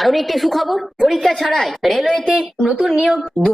দারুণ একটি সুখবর। পরীক্ষা ছাড়াই রেলওয়েতে নতুন নিয়োগ দু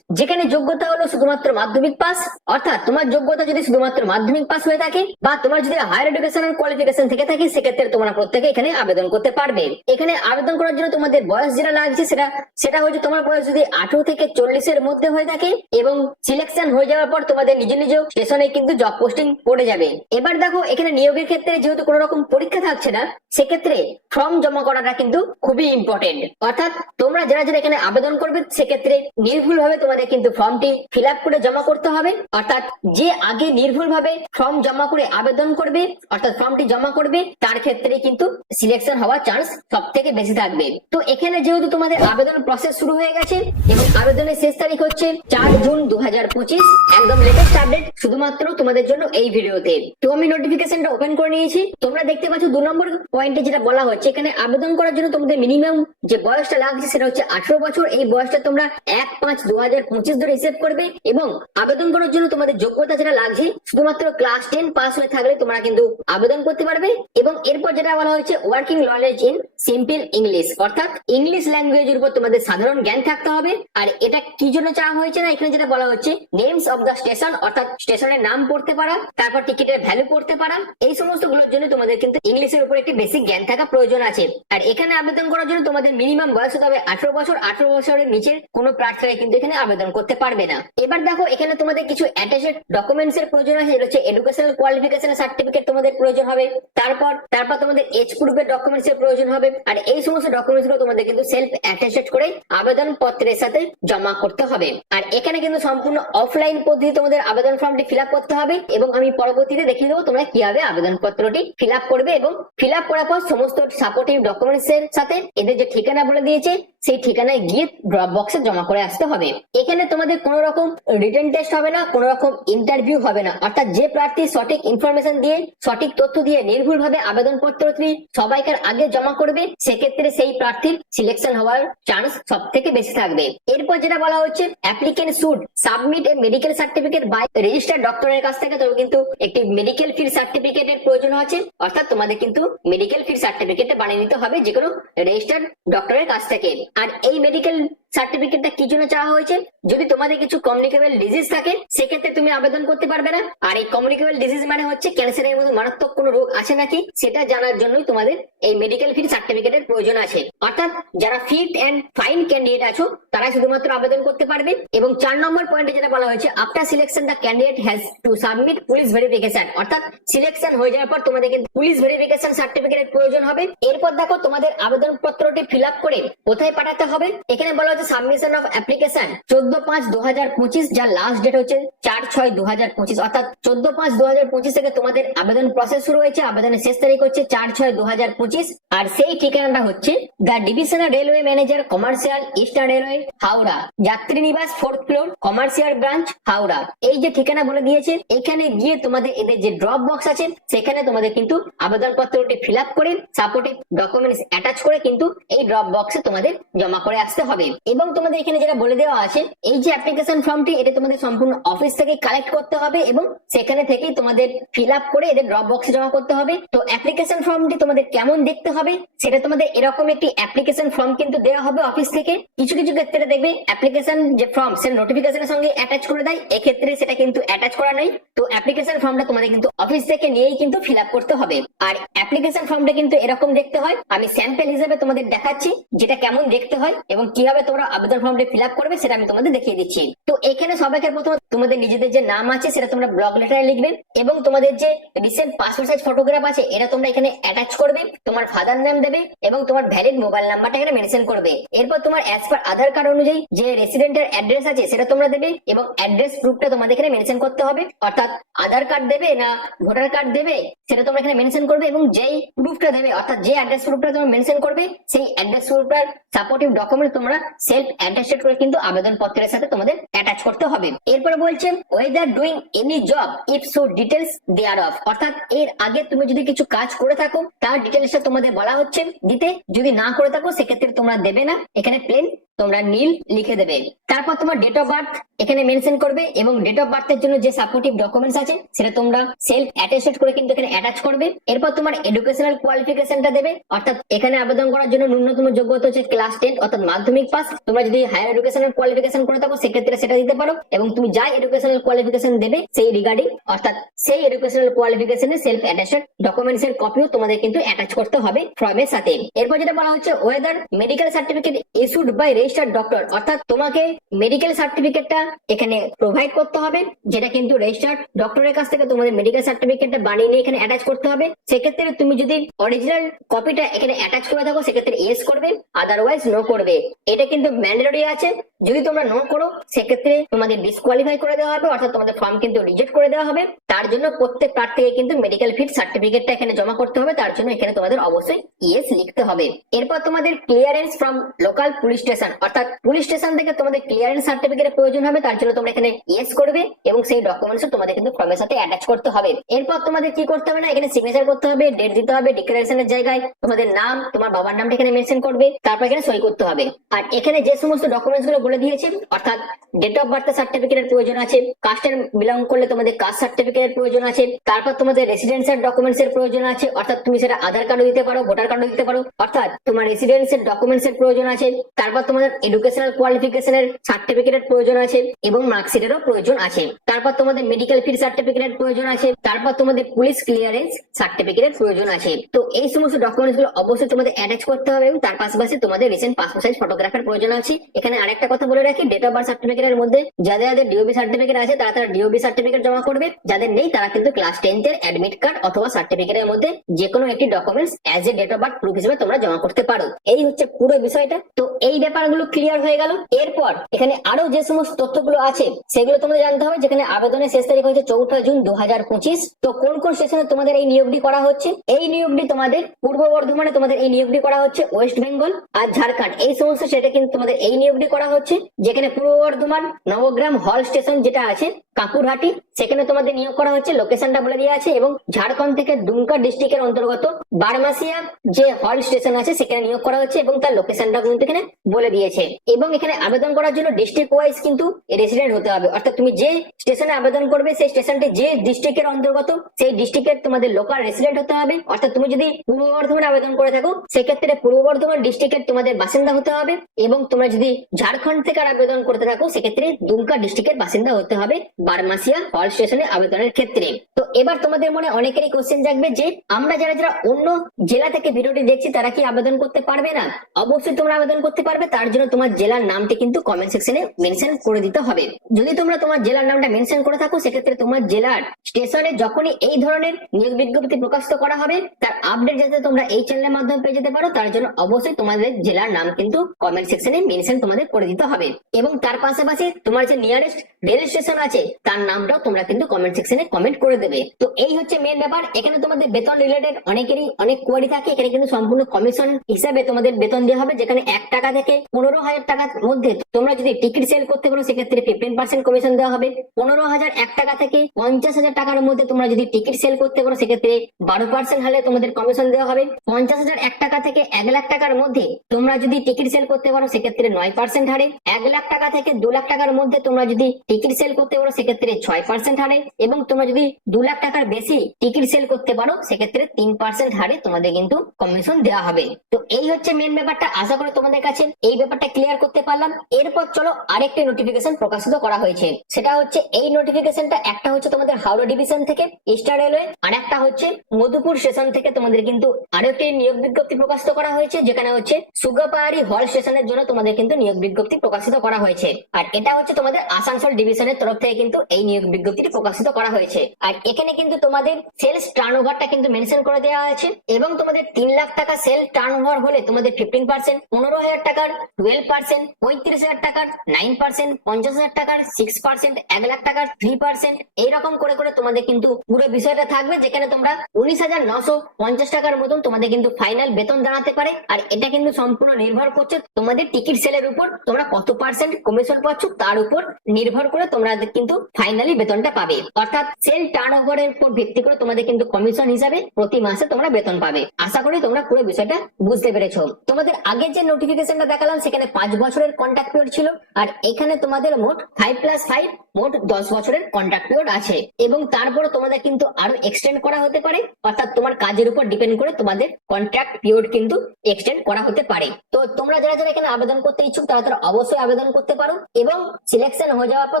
যেখানে যোগ্যতা হলো শুধুমাত্র মাধ্যমিক পাস। অর্থাৎ তোমার যোগ্যতা যদি শুধুমাত্র মাধ্যমিক পাস হয়ে থাকে বা তোমার যদি হায়ার এডুকেশনাল কোয়ালিফিকেশন থেকে থাকে, সেক্ষেত্রে তোমরা প্রত্যেকে এখানে আবেদন করতে পারবে। এখানে আবেদন করার জন্য তোমাদের বয়স যেটা লাগছে, সেটা সেটা হচ্ছে তোমার বয়স যদি আঠারো থেকে চল্লিশের মধ্যে হয়ে থাকে এবং সিলেকশন হয়ে যাওয়ার পর তোমাদের নিজ নিজ স্টেশনে কিন্তু জব পোস্টিং পড়ে যাবে। এবার দেখো, এখানে নিয়োগের ক্ষেত্রে যেহেতু কোনো রকম পরীক্ষা থাকছে না, সেক্ষেত্রে ফর্ম জমা করাটা কিন্তু খুবই ইম্পর্টেন্ট অর্থাৎ তোমরা যারা যারা এখানে আবেদন করবে, সেক্ষেত্রে নির্ভুল ভাবে তোমাদের কিন্তু ফর্মটি ফিল করে জমা করতে হবে। অর্থাৎ যে আগে নির্ভুল ভাবে ফর্ম জমা করে আবেদন করবে, অর্থাৎ ফর্মটি জমা করবে, তার ক্ষেত্রে কিন্তু সিলেকশন হওয়ার চান্স সব থেকে বেশি থাকবে। তো এখানে যেহেতু তোমাদের আবেদন প্রসেস শুরু হয়ে গেছে, এবং আবেদনের শেষ তারিখ হচ্ছে চার জুন দু হাজার পঁচিশ, একদম লেটেস্ট আপডেট শুধুমাত্র তোমাদের জন্য এই ভিডিওতে। তো আমি নোটিফিকেশনটা ওপেন করে নিয়েছি। তোমরা দেখতে পাচ্ছ দু নম্বর পয়েন্টে যেটা বলা হচ্ছে, এখানে আবেদন করার জন্য তোমাদের মিনিমাম যে বয়সটা লাগছে সেটা হচ্ছে আঠারো বছর। এই বয়সটা তোমরা এক পাঁচ দু হাজার পঁচিশ ধরে হিসেব করবে এবং আবেদন করার জন্য তোমাদের যোগ্যতা যেটা লাগছে, শুধুমাত্র ক্লাস টেন পাস হয়ে থাকলে তোমরা কিন্তু আবেদন করতে পারবে এবং এরপর যেটা বলা হচ্ছে working knowledge in simple English অর্থাৎ ইংলিশ ল্যাঙ্গুয়েজের উপর তোমাদের সাধারণ জ্ঞান থাকতে হবে। আর এটা কি জন্য চাওয়া হয়েছে না? এখানে যেটা বলা হচ্ছে নেমস অফ দ্য স্টেশন অর্থাৎ স্টেশনের নাম পড়তে পারা, তারপর টিকিটের ভ্যালু পড়তে পারা, এই সমস্তগুলোর জন্য তোমাদের কিন্তু ইংলিশের উপর একটি বেসিক জ্ঞান থাকা প্রয়োজন আছে। আর এখানে আবেদন করার জন্য তোমাদের মিনিমাম বয়স হতে হবে আঠারো বছর। আঠারো বছরের নিচের কোনো প্রার্থীরা কিন্তু এখানে আবেদন করতে পারবে না। এবার দেখো, এখানে তোমাদের কিছু অ্যাটাচেড ডকুমেন্টস এর প্রয়োজন আছে যেটা হচ্ছে এডুকেশনাল কোয়ালিফিকেশন সার্টিফিকেট তোমাদের প্রয়োজন হবে। তারপর তারপর তোমাদের এজ প্রুফের ডকুমেন্টস এর প্রয়োজন হবে। আর এই সমস্ত ডকুমেন্টসগুলো তোমাদের কিন্তু সেলফ অ্যাটাচেড করে আবেদন পত্রের সাথে জমা করতে হবে। আর এখানে কিন্তু সম্পূর্ণ অফলাইন পদ্ধতি তোমাদের আবেদন ফর্মটি ফিল আপ করতে হবে এবং আমি পরবর্তীতে দেখিয়ে দেবো তোমরা কীভাবে আবেদন পত্রটি ফিল আপ করবে এবং ফিল আপ করার পর সমস্ত সাপোর্টিভ ডকুমেন্টস এর সাথে এদের যে ঠিকানা বলে দিয়েছে সেই ঠিকানায় গিয়ে ড্রপ বক্সে জমা করে আসতে হবে। এখানে তোমাদের কোনো রকম রিটেন টেস্ট হবে না, কোনো রকম ইন্টারভিউ হবে না। অর্থাৎ যে প্রার্থী সঠিক ইনফরমেশন দিয়ে, সঠিক তথ্য দিয়ে নির্ভুল ভাবে আবেদন পত্রটি সবাইকার আগে জমা করবে, সেক্ষেত্রে সেই প্রার্থীর সিলেকশন হওয়ার চান্স সব থেকে বেশি থাকবে। এরপর যেটা বলা হচ্ছে applicant should submit a medical certificate by registered ডক্টরের কাছ থেকে। তবে কিন্তু একটি মেডিকেল ফির সার্টিফিকেটের প্রয়োজন আছে। অর্থাৎ তোমাদের কিন্তু মেডিকেল ফির সার্টিফিকেট বানিয়ে নিতে হবে যে কোনো রেজিস্টার্ড ডক্টরের কাছ থেকে। আর এই মেডিকেল সার্টিফিকেটটা কি জন্য চাওয়া হয়েছে? যদি তোমাদের কিছু কমিউনিকেবল ডিজিজ থাকে, সেক্ষেত্রে তুমি আবেদন করতে পারবে না। আর এই কমিউনিকেবল ডিজিজ মানে হচ্ছে ক্যান্সারের মতো মারাত্মক কোনো রোগ আছে নাকি? সেটা জানার জন্যই তোমাদের এই মেডিকেল ফিট সার্টিফিকেটের প্রয়োজন আছে। অর্থাৎ যারা ফিট এন্ড ফাইন ক্যান্ডিডেট আছো, তারাই শুধুমাত্র আবেদন করতে পারবে। এবং চার নম্বর পয়েন্টে যেটা বলা হয়েছে after selection the candidate has to submit police verification অর্থাৎ সিলেকশন হয়ে যাওয়ার পর তোমাদের কিন্তু পুলিশ ভেরিফিকেশন সার্টিফিকেটের প্রয়োজন হবে। এরপর দেখো তোমাদের আবেদন পত্রটি ফিল আপ করে কোথায় পাঠাতে হবে? এখানে বলা হচ্ছে সাবমিশন অফ অ্যাপ্লিকেশন চোদ্দ পাঁচ দু হাজার পঁচিশ, যার লাস্ট ডেট হচ্ছে চার ছয় দু হাজার পঁচিশ। অর্থাৎ চোদ্দ পাঁচ দু হাজার পঁচিশ থেকে তোমাদের আবেদন প্রসেস শুরু হয়েছে, আবেদনের শেষ তারিখ হচ্ছে চার ছয় দু হাজার পঁচিশ। আর সেই ঠিকানাটা হচ্ছে the divisional railway manager commercial eastern railway Howrah. Yatri Niwas fourth floor commercial branch Howrah. এই যে ঠিকানা বলে দিয়েছে, এখানে গিয়ে তোমাদের এদের যে ড্রপ বক্স আছে, সেখানে তোমাদের কিন্তু আবেদন পত্রটি ফিল আপ করে সাপোর্টিভ ডকুমেন্টস অ্যাটাচ করে কিন্তু এই ড্রপ বক্সে তোমাদের জমা করে আসতে হবে। এবং তোমাদের এখানে যেটা বলে দেওয়া আছে, এই যে অ্যাপ্লিকেশন ফর্মটি এটা তোমাদের সম্পূর্ণ অফিস থেকে কালেক্ট করতে হবে এবং সেখানে থেকেই তোমাদের ফিল আপ করে এদের ড্রপ বক্সে জমা করতে হবে। তো অ্যাপ্লিকেশন ফর্মটি তোমাদের কেমন দেখতে হবে, সেটা তোমাদের এরকম একটি অ্যাপ্লিকেশন ফর্ম কিন্তু দেওয়া হবে অফিস থেকে। কিছু কিছু ক্ষেত্রে দেখবে অ্যাপ্লিকেশন যে ফর্ম সেটা নোটিফিকেশনের সঙ্গে অ্যাটাচ করে দেয়, এক্ষেত্রে সেটা কিন্তু অ্যাটাচ করা নেই। তো অ্যাপ্লিকেশন ফর্মটা তোমাদের কিন্তু অফিস থেকে নিয়েই কিন্তু ফিল আপ করতে হবে। আর অ্যাপ্লিকেশন ফর্মটা কিন্তু এরকম দেখতে হয়, আমি স্যাম্পল হিসেবে তোমাদের দেখাচ্ছি, যেটা কেমন দেখতে হয় এবং কীভাবে তোমরা আবেদন ফর্মটা ফিল আপ করবে, সেটা আমি তোমাদের দেখিয়ে দিচ্ছি। তো এখানে সবাইকে প্রথমে তোমাদের নিজেদের যে নাম আছে, সেটা তোমরা ব্লগ লেটারে লিখবে এবং তোমাদের যে রিসেন্ট পাসপোর্ট সাইজ ফটোগ্রাফ আছে, এটা তোমরা এখানে অ্যাটাচ করবে, তোমার ফাদার নাম দেবে এবং তোমার ভ্যালিড মোবাইল নাম্বারটা এখানে মেনশন করবে। এরপর তোমার অ্যাজ পার আধার কার্ড অনুযায়ী যে রেসিডেন্টের অ্যাড্রেস আছে, সেটা তোমরা দেবে এবং অ্যাড্রেস প্রুফটা তোমাদের এখানে মেনশন করতে হবে। অর্থাৎ আধার কার্ড দেবে না ভোটার কার্ড দেবে, সেটা তোমরা এখানে মেনশন করবে এবং যেই প্রুফটা দেবে, অর্থাৎ যে অ্যাড্রেস প্রুফটা তোমরা মেনশন করবে, সেই অ্যাড্রেস প্রুফটার সাপোর্টিভ ডকুমেন্ট তোমরা সেলফ অ্যাটাস্টেড করে কিন্তু আবেদন পত্রের সাথে তোমাদের অ্যাটাচ করতে হবে। এরপরে বলছে whether doing any job if so details thereof অর্থাৎ এর আগে তুমি যদি কিছু কাজ করে থাকো, তার ডিটেলসটা তোমাদের বলা হচ্ছে। দিতে যদি না করে থাকো, সেক্ষেত্রে তোমরা দেবে না। এখানে প্লেন তোমরা নীল লিখে দেবে। তারপর তোমার ডেট অফ বার্থ এখানে মেনশন করবে এবং ডেট অফ বার্থের জন্য যে সাপোর্টিভ ডকুমেন্টস আছে, সেটা তোমরা সেলফ অ্যাটেস্টেড করে কিন্তু এখানে অ্যাটাচ করবে। এরপর তোমার এডুকেশনাল কোয়ালিফিকেশনটা দেবে। অর্থাৎ এখানে আবেদন করার জন্য ন্যূনতম যোগ্যতা হচ্ছে ক্লাস টেন অর্থাৎ মাধ্যমিক পাস তোমরা যদি হায়ার এডুকেশনাল কোয়ালিফিকেশন করে থাকো, সেক্ষেত্রে সেটা দিতে পারো এবং তুমি যাই এডুকেশনাল কোয়ালিফিকেশন দেবে, সেই রিগার্ডিং অর্থাৎ সেই এডুকেশনাল কোয়ালিফিকেশনে সেলফ অ্যাটেস্টেড ডকুমেন্টস এর কপিও তোমাদের কিন্তু অ্যাটাচ করতে হবে ফর্মের সাথে। এরপর যেটা বলা হচ্ছে whether medical certificate issued by registered doctor অর্থাৎ তোমাকে মেডিকেল সার্টিফিকেটটা এখানে প্রোভাইড করতে হবে, যেটা কিন্তু রেজিস্টার্ড ডক্টরের কাছ থেকে তোমাদের মেডিকেল সার্টিফিকেটটা বানিয়ে নিয়ে এখানে অ্যাটাচ করতে হবে। সেক্ষেত্রে তুমি যদি অরিজিনাল কপিটা এখানে অ্যাটাচ করে থাকো, সেক্ষেত্রে ইয়েস করবে আদারওয়াইজ নো করবে। এটা কিন্তু ম্যান্ডেটরি আছে। যদি তোমরা নো করো, সেক্ষেত্রে তোমাদের ডিসকোয়ালিফাই করে দেওয়া হবে, অর্থাৎ তোমাদের ফর্ম কিন্তু রিজেক্ট করে দেওয়া হবে। তার জন্য প্রত্যেক প্রার্থীকে কিন্তু মেডিকেল ফিট সার্টিফিকেটটা এখানে জমা করতে হবে। তার জন্য এখানে তোমাদের অবশ্যই ইয়েস লিখতে হবে। এরপর তোমাদের clearance from local police station অর্থাৎ পুলিশ স্টেশন থেকে তোমাদের ক্লিয়ারেন্স সার্টিফিকেটের প্রয়োজন হবে। তার জন্য তোমরা এখানে ইয়েস করবে এবং সেই ডকুমেন্টস তোমাদের কিন্তু ফর্মের সাথে অ্যাটাচ করতে হবে। এরপর তোমাদের কি করতে হবে না, এখানে সিগনেচার করতে হবে ডেট দিতে হবে ডিক্লারেশনের জায়গায়। তোমাদের নাম, তোমার বাবার নামটা এখানে মেনশন করবে, তারপর এখানে সই করতে হবে। আর এখানে যে সমস্ত ডকুমেন্টসগুলো বলে দিয়েছে, অর্থাৎ ডেট অফ বার্থ সার্টিফিকেটের প্রয়োজন আছে কাস্টের বিলং করলে তোমাদের কাস্ট সার্টিফিকেটের প্রয়োজন আছে, তারপর তোমাদের রেসিডেন্সিয়াল ডকুমেন্টস এর প্রয়োজন আছে, অর্থাৎ তুমি সেটা আধার কার্ডও দিতে পারো ভোটার কার্ডও দিতে পারো, অর্থাৎ তোমার রেসিডেন্সিয়াল ডকুমেন্টস এর প্রয়োজন আছে, তারপর তোমাদের এডুকেশনাল কোয়ালিফিকেশনের সার্টিফিকেটের প্রয়োজন আছে এবং মার্কশিটেরও প্রয়োজন আছে। তারপর তোমাদের মেডিকেল ফিড সার্টিফিকেটের প্রয়োজন আছে, তারপর তোমাদের পুলিশ ক্লিয়ারেন্স সার্টিফিকেটের প্রয়োজন আছে। তো এই সমস্ত ডকুমেন্টসগুলো অবশ্যই তোমাদের অ্যাটাচ করতে হবে এবং তার পাশাপাশি তোমাদের রিসেন্ট পাসপোর্ট সাইজ ফটোগ্রাফের প্রয়োজন আছে। এখানে আরেকটা কথা বলে রাখি ডেট অফ বার্থ সার্টিফিকেটের মধ্যে যাদের যাদের ডিওবি সার্টিফিকেট আছে, তারা তারা ডিওবি সার্টিফিকেট জমা করবে। যাদের নেই, তারা কিন্তু ক্লাস টেন্থ এর অ্যাডমিট কার্ড অথবা সার্টিফিকেটের মধ্যে যে কোনো একটি documents as a date of birth proof হিসেবে তোমরা জমা করতে পারো। এই হচ্ছে পুরো বিষয়টা। তো এই ব্যাপারগুলো ক্লিয়ার হয়ে গেল। এরপর এখানে আরও যে সমস্ত তথ্যগুলো আছে, সেগুলো তোমাদের জানতে হবে, যেখানে আবেদনের শেষ তারিখ হচ্ছে চৌঠা জুন দু হাজার পঁচিশ। তো কোন কোন স্টেশনে তোমাদের এই নিয়োগটি করা হচ্ছে? এই নিয়োগটি তোমাদের পূর্ব বর্ধমানে তোমাদের এই নিয়োগটি করা হচ্ছে ওয়েস্ট বেঙ্গল আর ঝাড়খণ্ড এই সমস্ত সেটা কিন্তু তোমাদের এই নিয়োগটি করা হচ্ছে, যেখানে পূর্ব বর্ধমান নবগ্রাম হল স্টেশন যেটা আছে, কাকুরহাটি, সেখানে তোমাদের নিয়োগ করা হচ্ছে, লোকেশনটা বলে দেওয়া আছে এবং ঝাড়খণ্ড থেকে দুমকা ডিস্ট্রিক্টের অন্তর্গত বারমাসিয়া যে হল স্টেশন আছে, সেখানে নিয়োগ করা হচ্ছে এবং তার লোকেশনটা কিন্তু এখানে বলে দিয়েছে। এবং এখানে আবেদন করার জন্য ডিস্ট্রিক্ট ওয়াইজ কিন্তু রেসিডেন্ট হতে হবে। অর্থাৎ তুমি যে স্টেশনে আবেদন করবে, সেই স্টেশনটি যে ডিস্ট্রিক্টের অন্তর্গত, সেই ডিস্ট্রিক্টের তোমাদের লোকাল রেসিডেন্ট হতে হবে। অর্থাৎ তুমি যদি পূর্ব বর্ধমানে আবেদন করে থাকো, সেক্ষেত্রে পূর্ব বর্ধমান ডিস্ট্রিক্টের তোমাদের বাসিন্দা হতে হবে এবং তোমরা যদি ঝাড়খণ্ড থেকে আবেদন করতে থাকো, সেক্ষেত্রে দুমকা ডিস্ট্রিক্টের বাসিন্দা হতে হবে বারমাসিয়া হল স্টেশনে আবেদনের ক্ষেত্রে। তো এবার তোমাদের মনে অনেকেরই কোশ্চেন জাগবে যে, আমরা যারা যারা অন্য জেলা থেকে ভিডিওটি দেখছি, তারা কি আবেদন করতে পারবে না? অবশ্যই তোমরা আবেদন করতে পারবে, তার জন্য তোমার জেলার নামটি কিন্তু কমেন্ট সেকশনে মেনশন করে দিতে হবে। যদি তোমরা তোমার জেলার নামটা মেনশন করে থাকো, সেক্ষেত্রে তোমার জেলার স্টেশনে যখনই এই ধরনের নিয়োগ বিজ্ঞপ্তি প্রকাশিত করা হবে, তার আপডেট যাতে তোমরা এই চ্যানেলের মাধ্যমে পেয়ে যেতে পারো, তার জন্য অবশ্যই তোমাদের জেলার নাম কিন্তু কমেন্ট সেকশনে মেনশন তোমাদের করে দিতে হবে। এবং তার পাশাপাশি তোমার যে নিয়ারেস্ট রেল স্টেশন আছে, তার নামটাও তোমরা কিন্তু কমেন্ট সেকশনে কমেন্ট করে দেবে। তো এই হচ্ছে মেন ব্যাপার। এখানে তোমাদের বেতন রিলেটেড অনেকেরই অনেক কোয়ারি থাকে। এখানে কিন্তু সম্পূর্ণ কমিশন হিসাবে তোমাদের বেতন দেওয়া হবে, যেখানে এক টাকা থেকে পনেরো হাজার টাকার মধ্যে তোমরা যদি টিকিট সেল করতে পারো, সেক্ষেত্রে ফিফটিন পার্সেন্ট কমিশন দেওয়া হবে। পনেরো হাজার এক টাকা থেকে পঞ্চাশ হাজার টাকার মধ্যে তোমরা যদি টিকিট সেল করতে পারো, সেক্ষেত্রে বারো পার্সেন্ট হলে তোমাদের কমিশন দেওয়া হবে। পঞ্চাশ হাজার এক টাকা থেকে এক লাখ টাকার মধ্যে তোমরা যদি টিকিট সেল করতে পারো সেক্ষেত্রে নয় পার্সেন্ট হারে। এক লাখ টাকা থেকে দু লাখ টাকার মধ্যে তোমরা যদি টিকিট সেল করতে পারো, সেক্ষেত্রে ছয় পার্সেন্ট হারে। এবং তোমরা যদি দু লাখ টাকার বেশি টিকিট সেল করতে পারো, সেক্ষেত্রে তিন পার্সেন্ট হারে তোমাদের কিন্তু কমিশন দেওয়া হবে। তো এই হচ্ছে মেন ব্যাপারটা। আশা করি তোমাদের কাছে এই ব্যাপারটা ক্লিয়ার করতে পারলাম। এরপর চলো আরেকটি নোটিফিকেশন প্রকাশিত করা হয়েছে। সেটা হচ্ছে এই নোটিফিকেশনটা একটা হচ্ছে তোমাদের হাওড়া ডিভিশন থেকে ইস্টার রেলওয়ে আর একটা হচ্ছে মধুপুর স্টেশন থেকে তোমাদের কিন্তু আরও একটি নিয়োগ বিজ্ঞপ্তি প্রকাশিত করা হয়েছে, যেখানে হচ্ছে সুগাপাহাড়ি হল স্টেশনের জন্য তোমাদের কিন্তু নিয়োগ বিজ্ঞপ্তি প্রকাশিত করা হয়েছে। আর এটা হচ্ছে তোমাদের আসানসোল ডিভিশনের তরফ থেকে কিন্তু এই নিয়োগ বিজ্ঞপ্তিটি প্রকাশিত করা হয়েছে। আর এখানে কিন্তু তোমাদের সেলস টার্ন ওভারটা কিন্তু মেনশন করে দেওয়া আছে এবং তোমাদের তিন লাখ টাকা সেল টার্ন ওভার হলে তোমাদের ফিফটিন পার্সেন্ট পনেরো হাজার টাকার টুয়েলভ পার্সেন্ট পঁয়ত্রিশ হাজার টাকার নাইন পার্সেন্ট পঞ্চাশ হাজার টাকার সিক্স পার্সেন্ট এক লাখ টাকার থ্রি পার্সেন্ট এইরকম করে করে তোমাদের কিন্তু পুরো বিষয়টা থাকবে যেখানে তোমরা উনিশ হাজার নশো পঞ্চাশ টাকার মতন তোমাদের কিন্তু ফাইনাল বেতন দাঁড়াতে পারে। আর এটা কিন্তু সম্পূর্ণ নির্ভর করছে তোমাদের টিকিট সেলের উপর তোমরা কত পার্সেন্ট কমিশন পাচ্ছ তার উপর নির্ভর করে তোমরা কিন্তু ফাইনালি বেতনটা পাবে। অর্থাৎ সেল টার্ন ওভারের উপর ভিত্তি করে তোমাদের কিন্তু কমিশন হিসাবে প্রতি মাসে তোমরা বেতন পাবে। আশা করি তোমরা পুরো বিষয়টা বুঝতে পেরেছ। তোমাদের আগে যে নোটিফিকেশনটা দেখালাম, সেখানে পাঁচ বছরের কন্ট্রাক্ট পিরিয়ড ছিল, আর এখানে তোমাদের মোট ফাইভ প্লাস ফাইভ মোট দশ বছরের কন্ট্রাক্ট পিরিয়ড আছে। এবং তারপরে তোমাদের কিন্তু আরও এক্সটেন্ড করা হতে পারে, অর্থাৎ তোমার কাজের উপর ডিপেন্ড করে তোমাদের কন্ট্রাক্ট পিরিয়ড কিন্তু এক্সটেন্ড করা হতে পারে। তো তোমরা যারা যারা এখানে আবেদন করতে ইচ্ছুক, তারা তারা অবশ্যই আবেদন করতে পারো। এবং সিলেকশন হয়ে যাওয়ার পর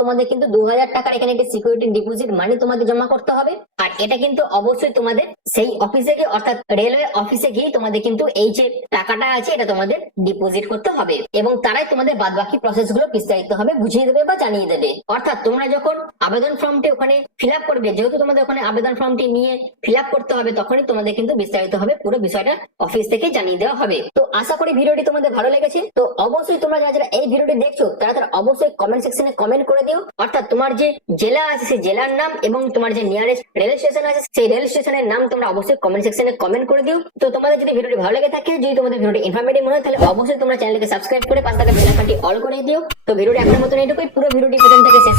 তোমাদের কিন্তু দু হাজার টাকার এখানে একটি সিকিউরিটি ডিপোজিট মানি তোমাদের জমা করতে হবে। আর এটা কিন্তু অবশ্যই তোমাদের সেই অফিসে গিয়ে, অর্থাৎ রেলওয়ে অফিসে গিয়ে তোমাদের কিন্তু এই যে টাকাটা আছে, এটা তোমাদের ডিপোজিট করতে হবে। এবং তারাই তোমাদের বাদ বাকি প্রসেসগুলো বিস্তারিত ভাবে বুঝিয়ে দেবে বা জানিয়ে দেবে। অর্থাৎ তোমরা যখন আবেদন ফর্মটি ওখানে ফিল করবে, যেহেতু তোমাদের ওখানে আবেদন ফর্মটি নিয়ে ফিল করতে হবে, তখনই তোমাদের কিন্তু বিস্তারিত ভাবে পুরো বিষয়টা অফিস থেকে জানিয়ে দেওয়া হবে। তো আশা করি ভিডিওটি তোমাদের ভালো লেগেছে। তো অবশ্যই তোমরা যারা যারা এই ভিডিওটি দেখছ, তারা তারা অবশ্যই কমেন্ট সেকশনে কমেন্ট করে দিও। অর্থাৎ তোমার যে জেলা আছে, সেই জেলার নাম এবং তোমার যে নিয়ারেস্ট রেল স্টেশন আছে, সেই রেল স্টেশনের নাম তোমরা অবশ্যই কমেন্ট সেকশনে কমেন্ট করে দিও। তো তোমাদের যদি ভিডিওটি ভালো লেগে থাকে, যদি তোমাদের ভিডিওটি ইনফরমেটিভ মনে হয়, তাহলে অবশ্যই তোমরা চ্যানেলকে সাবস্ক্রাইব করে পাশে থাকা বেল আইকনটি অল করে দিও। তো ভিডিওটি আপনার মতন এটুকুই পুরো ভিডিওটি প্রথম থেকে শেষ